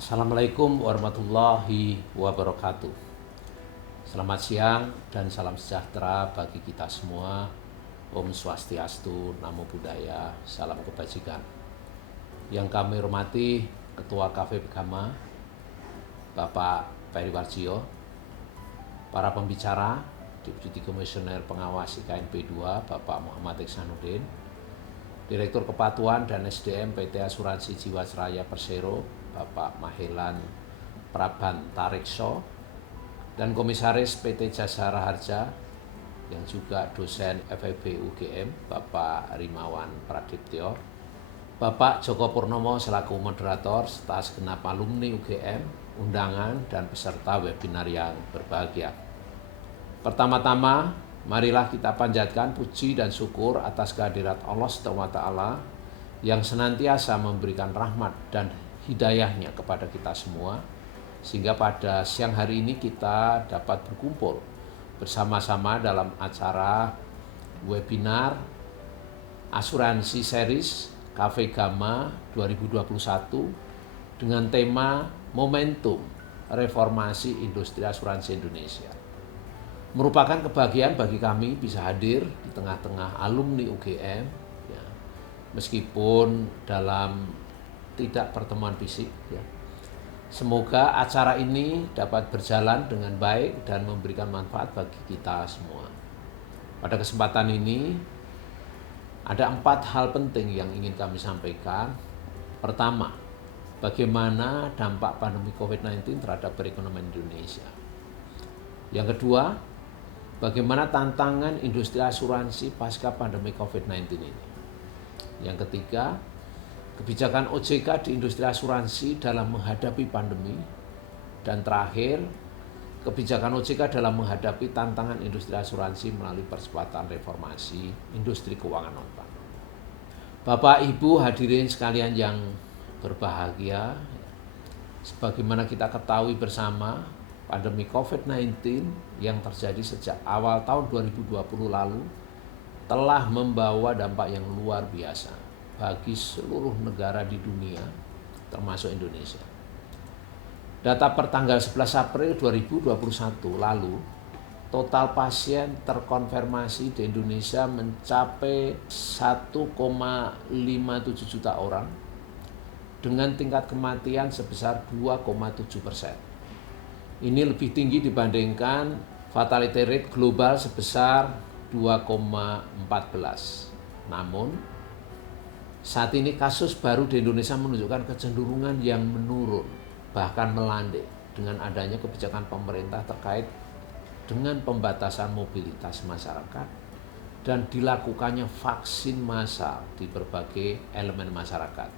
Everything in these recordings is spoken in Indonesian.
Assalamualaikum warahmatullahi wabarakatuh. Selamat siang dan salam sejahtera bagi kita semua. Om Swastiastu, Namo Buddhaya, salam kebajikan. Yang kami hormati Ketua KV Gama, Bapak Periwarjio, para pembicara, Deputi Komisioner Pengawas IKNP 2, Bapak Muhammad Iksanuddin, Direktur Kepatuhan dan SDM PT Asuransi Jiwasraya Persero, Bapak Mahelan Prabantarikso, dan Komisaris PT Jasa Raharja yang juga dosen FEB UGM, Bapak Rimawan Pradiptyo, Bapak Joko Purnomo selaku moderator serta segenap alumni UGM, undangan dan peserta webinar yang berbahagia. Pertama-tama, marilah kita panjatkan puji dan syukur atas kehadirat Allah SWT yang senantiasa memberikan rahmat dan hidayahnya kepada kita semua, sehingga pada siang hari ini kita dapat berkumpul bersama-sama dalam acara webinar Asuransi Series KV Gama 2021 dengan tema Momentum Reformasi Industri Asuransi Indonesia. Merupakan kebahagiaan bagi kami bisa hadir di tengah-tengah alumni UGM, ya, meskipun dalam tidak pertemuan fisik, ya. Semoga acara ini dapat berjalan dengan baik dan memberikan manfaat bagi kita semua. Pada kesempatan ini ada 4 hal penting yang ingin kami sampaikan. Pertama, bagaimana dampak pandemi COVID-19 terhadap perekonomian Indonesia. Yang kedua, bagaimana tantangan industri asuransi pasca pandemi COVID-19 ini. Yang ketiga, kebijakan OJK di industri asuransi dalam menghadapi pandemi. Dan terakhir, kebijakan OJK dalam menghadapi tantangan industri asuransi melalui percepatan reformasi industri keuangan non-bank. Bapak, Ibu, hadirin sekalian yang berbahagia, sebagaimana kita ketahui bersama, pandemi COVID-19 yang terjadi sejak awal tahun 2020 lalu telah membawa dampak yang luar biasa bagi seluruh negara di dunia, termasuk Indonesia. Data per tanggal 11 April 2021 lalu, total pasien terkonfirmasi di Indonesia mencapai 1,57 juta orang dengan tingkat kematian sebesar 2,7%. Ini lebih tinggi dibandingkan fatality rate global sebesar 2,14. Namun, saat ini kasus baru di Indonesia menunjukkan kecenderungan yang menurun, bahkan melandai dengan adanya kebijakan pemerintah terkait dengan pembatasan mobilitas masyarakat dan dilakukannya vaksin massal di berbagai elemen masyarakat.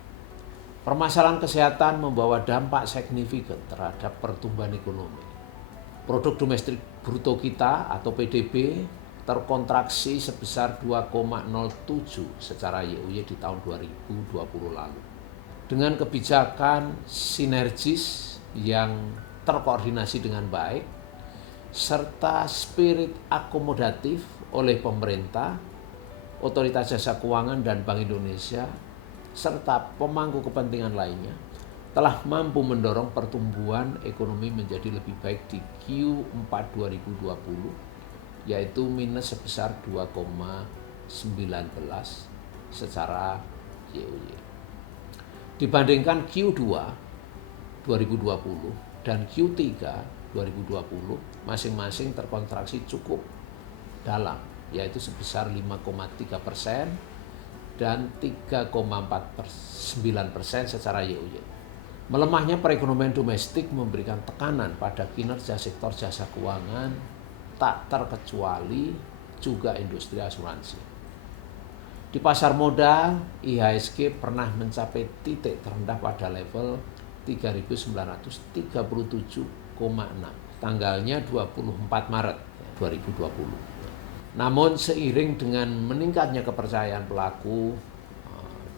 Permasalahan kesehatan membawa dampak signifikan terhadap pertumbuhan ekonomi. Produk domestik bruto kita atau PDB terkontraksi sebesar 2,07 secara YoY di tahun 2020 lalu. Dengan kebijakan sinergis yang terkoordinasi dengan baik, serta spirit akomodatif oleh pemerintah, Otoritas Jasa Keuangan dan Bank Indonesia, serta pemangku kepentingan lainnya, telah mampu mendorong pertumbuhan ekonomi menjadi lebih baik di Q4 2020, yaitu minus sebesar 2,19 secara YoY. Dibandingkan Q2 2020 dan Q3 2020 masing-masing terkontraksi cukup dalam, yaitu sebesar 5,3% dan 3,49% secara YoY. Melemahnya perekonomian domestik memberikan tekanan pada kinerja sektor jasa keuangan, tak terkecuali juga industri asuransi. Di pasar modal, IHSG pernah mencapai titik terendah pada level 3.937,6, tanggalnya 24 Maret 2020. Namun seiring dengan meningkatnya kepercayaan pelaku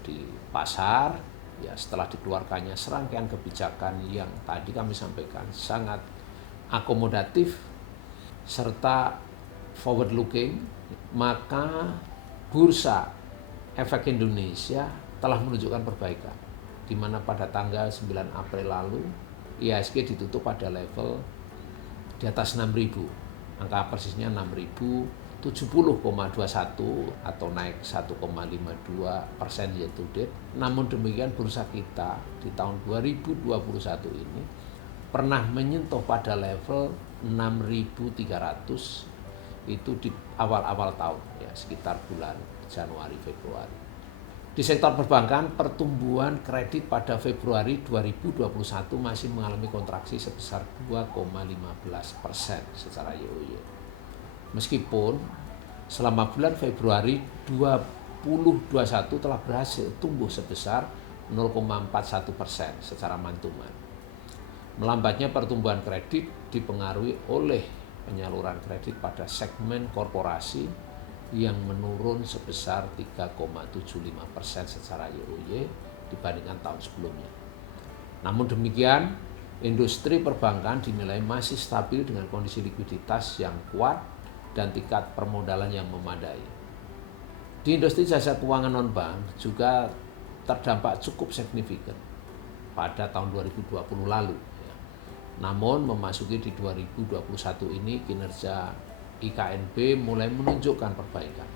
di pasar, ya setelah dikeluarkannya serangkaian kebijakan yang tadi kami sampaikan sangat akomodatif serta forward looking, maka Bursa Efek Indonesia telah menunjukkan perbaikan. di mana pada tanggal 9 April lalu IHSG ditutup pada level di atas 6.000. Angka persisnya 6.070,21 atau naik 1,52% year to date. Namun demikian bursa kita di tahun 2021 ini pernah menyentuh pada level 6.300 itu di awal-awal tahun, ya sekitar bulan Januari Februari. Di sektor perbankan, pertumbuhan kredit pada Februari 2021 masih mengalami kontraksi sebesar 2,15% secara year-over-year. Meskipun selama bulan Februari 2021 telah berhasil tumbuh sebesar 0,41% secara mantuman. Melambatnya pertumbuhan kredit dipengaruhi oleh penyaluran kredit pada segmen korporasi yang menurun sebesar 3,75% secara year-over-year dibandingkan tahun sebelumnya. Namun demikian, industri perbankan dinilai masih stabil dengan kondisi likuiditas yang kuat dan tingkat permodalan yang memadai. Di industri jasa keuangan non-bank juga terdampak cukup signifikan pada tahun 2020 lalu. Namun memasuki di 2021 ini kinerja IKNB mulai menunjukkan perbaikan.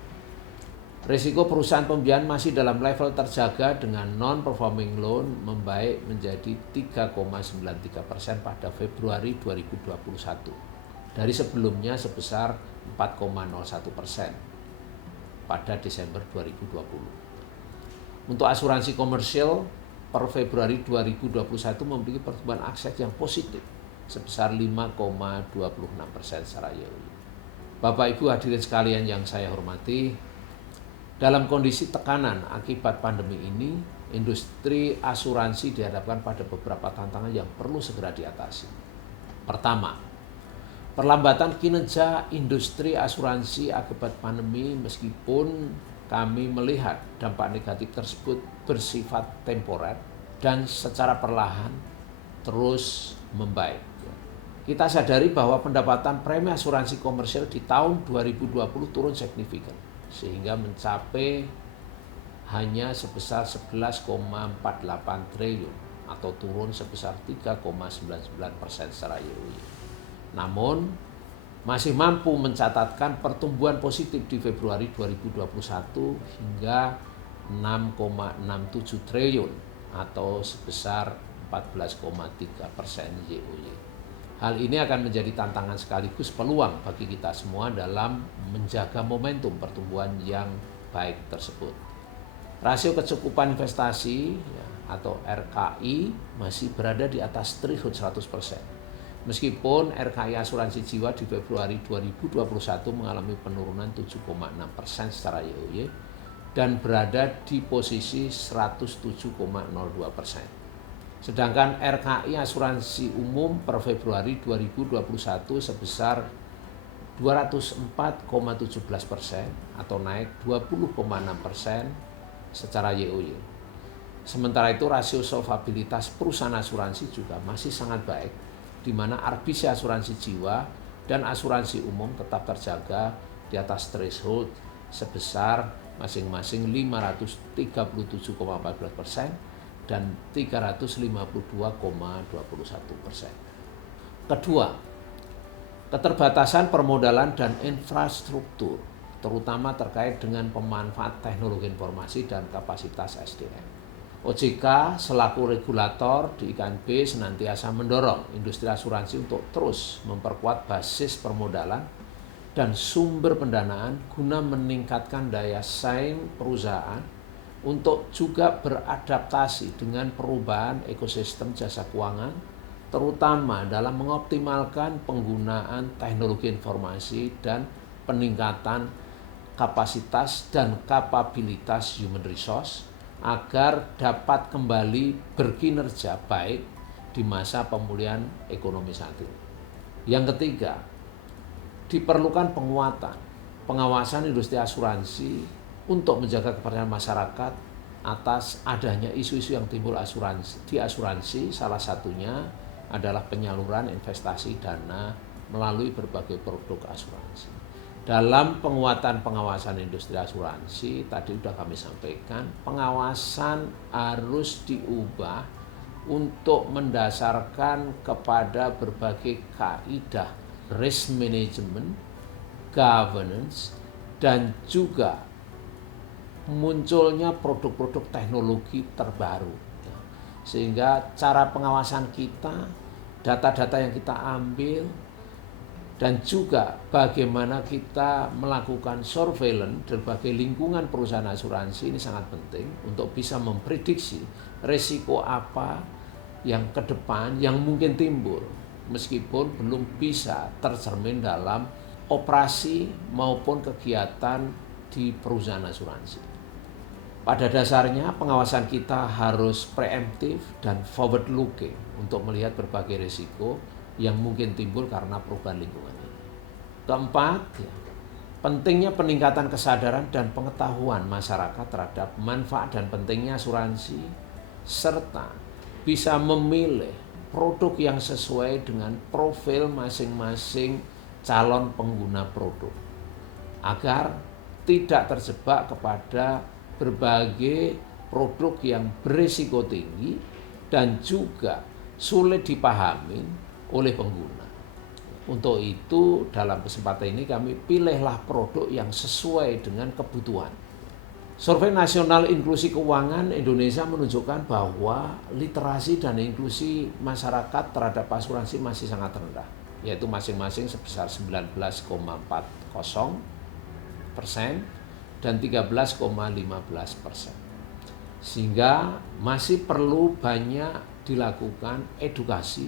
Risiko perusahaan pembiayaan masih dalam level terjaga dengan non-performing loan membaik menjadi 3,93% pada Februari 2021 dari sebelumnya sebesar 4,01% pada Desember 2020. Untuk asuransi komersial per Februari 2021 memiliki pertumbuhan aset yang positif sebesar 5,26% secara year-over-year. Bapak Ibu hadirin sekalian yang saya hormati, dalam kondisi tekanan akibat pandemi ini, industri asuransi dihadapkan pada beberapa tantangan yang perlu segera diatasi. Pertama, perlambatan kinerja industri asuransi akibat pandemi meskipun kami melihat dampak negatif tersebut bersifat temporer dan secara perlahan terus membaik. Kita sadari bahwa pendapatan premi asuransi komersial di tahun 2020 turun signifikan sehingga mencapai hanya sebesar 11,48 triliun atau turun sebesar 3,99% secara year-over-year. Namun masih mampu mencatatkan pertumbuhan positif di Februari 2021 hingga 6,67 triliun atau sebesar 14,3% year-over-year. Hal ini akan menjadi tantangan sekaligus peluang bagi kita semua dalam menjaga momentum pertumbuhan yang baik tersebut. Rasio kecukupan investasi atau RKI masih berada di atas threshold 100%. Meskipun RKI asuransi jiwa di Februari 2021 mengalami penurunan 7,6% secara year-over-year dan berada di posisi 107,02%. Sedangkan RKI asuransi umum per Februari 2021 sebesar 204,17% atau naik 20,6% secara year-over-year. Sementara itu rasio solvabilitas perusahaan asuransi juga masih sangat baik, di mana RBC asuransi jiwa dan asuransi umum tetap terjaga di atas threshold sebesar masing-masing 537,14% dan 352,21%. Kedua, keterbatasan permodalan dan infrastruktur, terutama terkait dengan pemanfaat teknologi informasi dan kapasitas SDM. OJK selaku regulator di IKNB senantiasa mendorong industri asuransi untuk terus memperkuat basis permodalan dan sumber pendanaan guna meningkatkan daya saing perusahaan untuk juga beradaptasi dengan perubahan ekosistem jasa keuangan, terutama dalam mengoptimalkan penggunaan teknologi informasi dan peningkatan kapasitas dan kapabilitas human resource agar dapat kembali berkinerja baik di masa pemulihan ekonomi saat ini. Yang ketiga, diperlukan pengawasan industri asuransi untuk menjaga kepercayaan masyarakat atas adanya isu-isu yang timbul di asuransi, salah satunya adalah penyaluran investasi dana melalui berbagai produk asuransi. Dalam penguatan pengawasan industri asuransi, tadi sudah kami sampaikan, pengawasan harus diubah untuk mendasarkan kepada berbagai kaidah risk management, governance, dan juga munculnya produk-produk teknologi terbaru. Sehingga cara pengawasan kita, data-data yang kita ambil, dan juga bagaimana kita melakukan surveillance berbagai lingkungan perusahaan asuransi ini sangat penting untuk bisa memprediksi resiko apa yang ke depan yang mungkin timbul meskipun belum bisa tercermin dalam operasi maupun kegiatan di perusahaan asuransi. Pada dasarnya pengawasan kita harus preemptif dan forward looking untuk melihat berbagai risiko yang mungkin timbul karena perubahan lingkungan ini. Keempat, pentingnya peningkatan kesadaran dan pengetahuan masyarakat terhadap manfaat dan pentingnya asuransi, serta bisa memilih produk yang sesuai dengan profil masing-masing calon pengguna produk, agar tidak terjebak kepada berbagai produk yang berisiko tinggi dan juga sulit dipahami oleh pengguna. Untuk itu dalam kesempatan ini kami pilihlah produk yang sesuai dengan kebutuhan. Survei Nasional Inklusi Keuangan Indonesia menunjukkan bahwa literasi dan inklusi masyarakat terhadap asuransi masih sangat rendah, yaitu masing-masing sebesar 19,40% dan 13,15%. Sehingga masih perlu banyak dilakukan edukasi,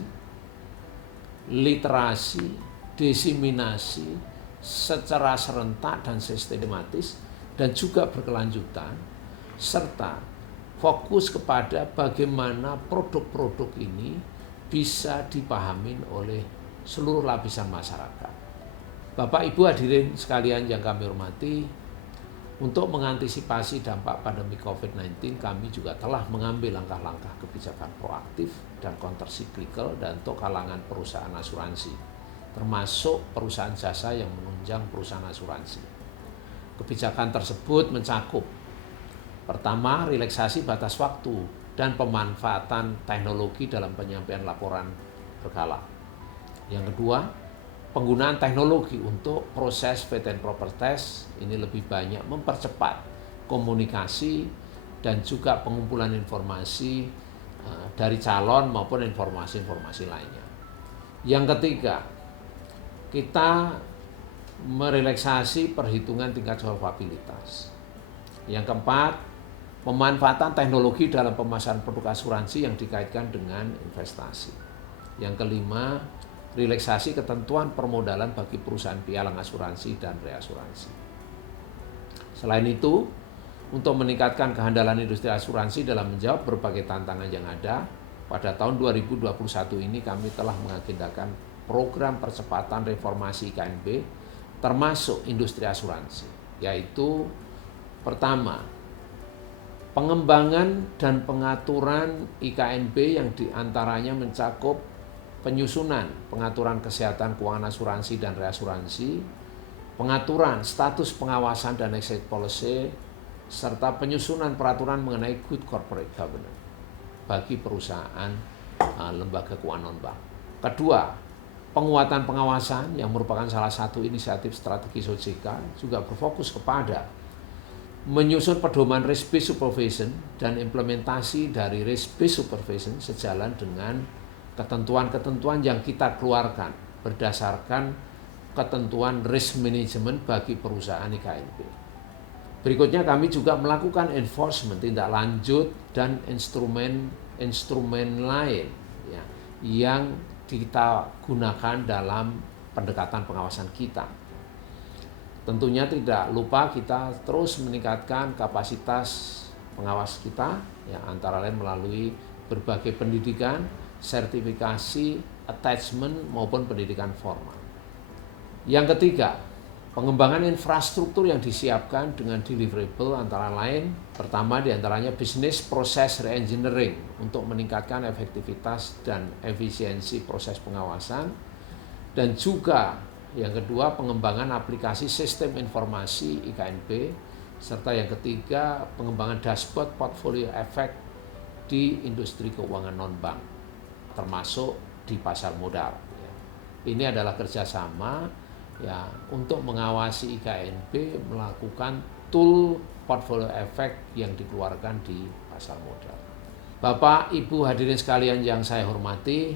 literasi, diseminasi secara serentak dan sistematis dan juga berkelanjutan, serta fokus kepada bagaimana produk-produk ini bisa dipahami oleh seluruh lapisan masyarakat. Bapak Ibu hadirin sekalian yang kami hormati, untuk mengantisipasi dampak pandemi COVID-19, kami juga telah mengambil langkah-langkah kebijakan proaktif dan countercyclical dan untuk kalangan perusahaan asuransi, termasuk perusahaan jasa yang menunjang perusahaan asuransi. Kebijakan tersebut mencakup: pertama, relaksasi batas waktu dan pemanfaatan teknologi dalam penyampaian laporan berkala. Yang kedua, penggunaan teknologi untuk proses fit and proper test ini lebih banyak mempercepat komunikasi dan juga pengumpulan informasi dari calon maupun informasi-informasi lainnya. Yang ketiga, kita merelaksasi perhitungan tingkat solvabilitas. Yang keempat, pemanfaatan teknologi dalam pemasaran produk asuransi yang dikaitkan dengan investasi. Yang kelima, relaksasi ketentuan permodalan bagi perusahaan pialang asuransi dan reasuransi. Selain itu, untuk meningkatkan kehandalan industri asuransi dalam menjawab berbagai tantangan yang ada, pada tahun 2021 ini kami telah mengagendakan program percepatan reformasi IKNB termasuk industri asuransi, yaitu pertama, pengembangan dan pengaturan IKNB yang diantaranya mencakup penyusunan pengaturan kesehatan keuangan asuransi dan reasuransi, pengaturan status pengawasan dan exit policy, serta penyusunan peraturan mengenai good corporate governance bagi perusahaan lembaga keuangan non-bank. Kedua, penguatan pengawasan yang merupakan salah satu inisiatif strategis OJK juga berfokus kepada menyusun pedoman risk-based supervision dan implementasi dari risk-based supervision sejalan dengan ketentuan-ketentuan yang kita keluarkan berdasarkan ketentuan risk management bagi perusahaan IKNB. Berikutnya kami juga melakukan enforcement, tindak lanjut dan instrumen lain ya, yang kita gunakan dalam pendekatan pengawasan kita. Tentunya tidak lupa kita terus meningkatkan kapasitas pengawas kita, ya, antara lain melalui berbagai pendidikan, sertifikasi, attachment maupun pendidikan formal. Yang ketiga, pengembangan infrastruktur yang disiapkan dengan deliverable antara lain, pertama diantaranya business process reengineering untuk meningkatkan efektivitas dan efisiensi proses pengawasan, dan juga Yang kedua, pengembangan aplikasi sistem informasi IKNP. Serta yang ketiga, pengembangan dashboard portfolio efek di industri keuangan non-bank, termasuk di pasar modal. Ini adalah kerjasama ya untuk mengawasi IKNP melakukan tool portfolio efek yang dikeluarkan di pasar modal. Bapak, Ibu hadirin sekalian yang saya hormati,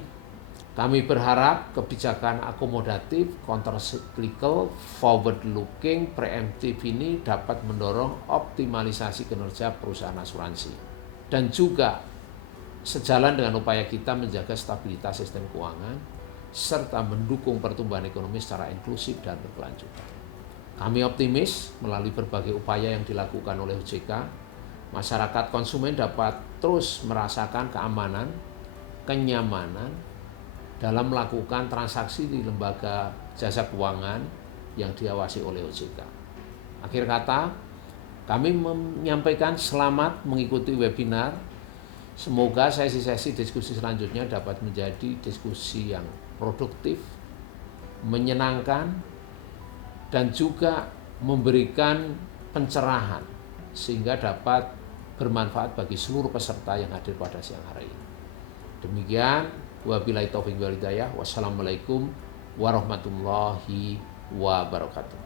kami berharap kebijakan akomodatif, countercyclical, forward-looking, preemptive ini dapat mendorong optimalisasi kinerja perusahaan asuransi dan juga sejalan dengan upaya kita menjaga stabilitas sistem keuangan serta mendukung pertumbuhan ekonomi secara inklusif dan berkelanjutan. Kami optimis melalui berbagai upaya yang dilakukan oleh OJK, masyarakat konsumen dapat terus merasakan keamanan, kenyamanan dalam melakukan transaksi di lembaga jasa keuangan yang diawasi oleh OJK. Akhir kata, kami menyampaikan selamat mengikuti webinar. Semoga sesi-sesi diskusi selanjutnya dapat menjadi diskusi yang produktif, menyenangkan, dan juga memberikan pencerahan sehingga dapat bermanfaat bagi seluruh peserta yang hadir pada siang hari ini. Demikian, wabillahi taufiq wal hidayah. Wassalamualaikum warahmatullahi wabarakatuh.